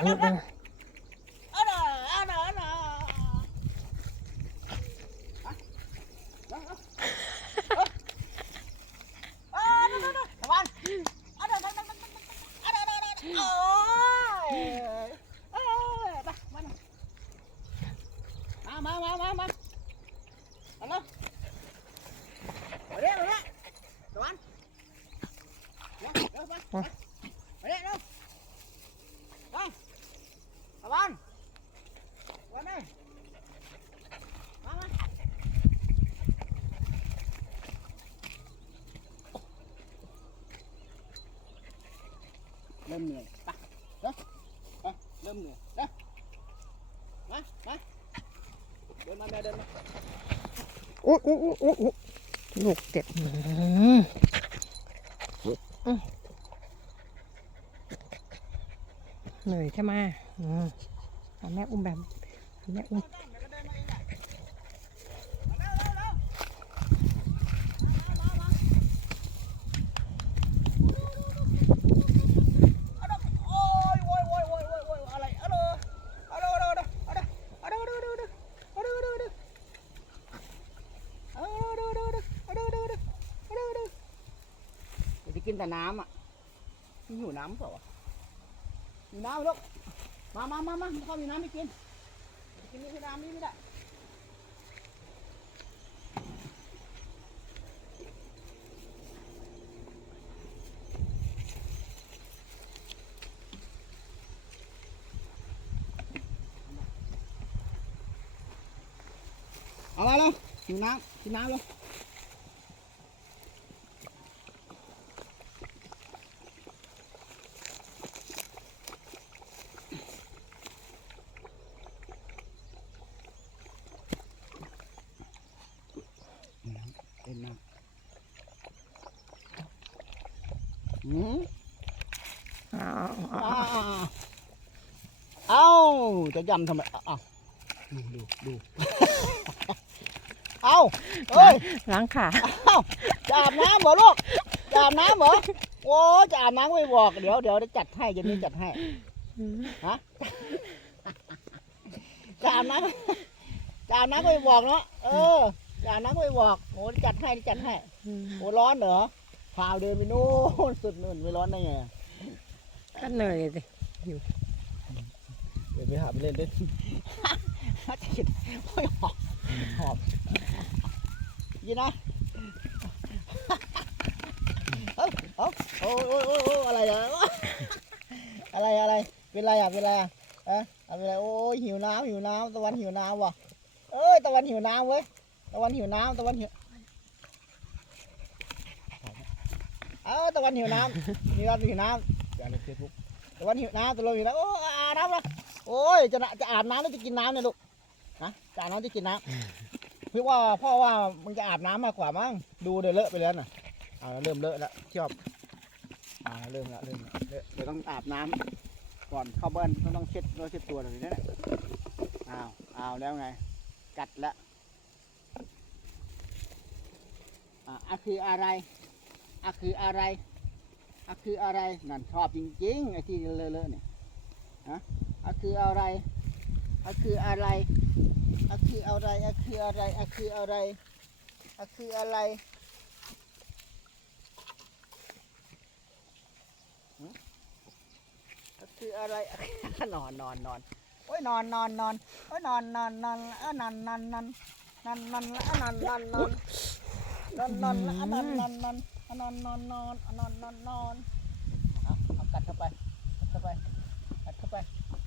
Aduh, aduh. มามามามาเอาเลยเอาเร็วเร็วตะวันเร็วเร็วไปไปเร็วเร็วไปตะวันตะวันเลยมามาเริ่มเหนื่อยไปเร็วไปเริ่มเหนื่อยเร็วมามา เดินมาอุ๊ยอุ๊ยอุ๊ยอุ๊ยลูกเจ็บอืมเหนื่อยใช่ไหมอืมเอาแม่อุ้มแบบแม่อุ้ม กินแต่น้ำอะหิวน้ำเปล่าวะหิวน้ำลูกมามามามาเขามีน้ำไม่กินกินนี่คือน้ำนี่ไม่ได้เอามาแล้วหิวน้ำกินน้ำเลยเต็มน้ำอืม เอาเอาอ้าเอาวเอ้าจะยำทำไมเอ้าดูดูดูเอ้าเอ้ยล้างขาเอ้าจะอาบน้ำเหรอลูกจะอาบน้ำเหรอโอ้จะอาบน้ำไม่บอกเดี๋ยวเดี๋ยวจะจัดให้เย็นนี้จัดให้ฮะจะอาบน้ำจะอาบน้ำก็ไม่บอกเนาะเออจะอาบน้ำก็ไม่บอกโอ้จัดให้จัดให้โอ้ร้อนเหรอ พาวเดินไปนู่นสุดนู่นไม่ร้อนได้ไงอะก็เหนื่อยสิเดี๋ยวไปหาไปเล่นด้วยจะกินโอ้ยหอบหอบยินนะเอ้าเอ้าโอ้ยโอ้ยโอ้ยโอ้ยอะไรอะอะไรอะไรเป็นไรอะเป็นไรอะเอ๊ะเอาเป็นไรโอ้ยหิวน้ำหิวน้ำตะวันหิวน้ำว่ะเอ้ยตะวันหิวน้ำเว้ยตะวันหิวน้ำตะวันหิว อ้าตะวันหิวน้ำหิวน้ำหิวน้ำเดี๋ยวในเฟซบุ๊กตะวันหิวน้ำตะวันหิวน้ำโอ้ยอาบน้ำละโอ้ยจะน่ะจะอาบน้ำแล้วจะกินน้ำเนี่ยลูกนะจะอาบน้ำจะกินน้ำพี่ว่าพ่อว่ามึงจะอาบน้ำมากกว่ามั้งดูเดี๋ยวเลอะไปแล้วน่ะเอาแล้วเริ่มเลอะแล้วชอบอ่าเริ่มละเริ่มละเลอะเดี๋ยวต้องอาบน้ำก่อนเข้าบ้านต้องต้องเช็ดตัวเช็ดตัวหน่อยนี่แหละอ้าวอ้าวแล้วไง กัดละอะอะคืออะไร อะคืออะไรอะคืออะไรนั่นชอบจริงๆไอ้ที่เลอะๆเนี่ยฮะอะคืออะไรอะคืออะไรอะคืออะไรอะคืออะไรอะคืออะไรอะคืออะไรอะคืออะไรนอนนอนนอนโอ้ยนอนนอนนอนโอ้ยนอนนอนนอนเออนอนนอนนอนนอนนอนเออนอนนอนนอนนอนนอนเออนอนนอน นอนอนอนนอนนอนนอนนอนนอนเอาเอากัดเข้าไปกัดเข้าไปกัดเข้าไป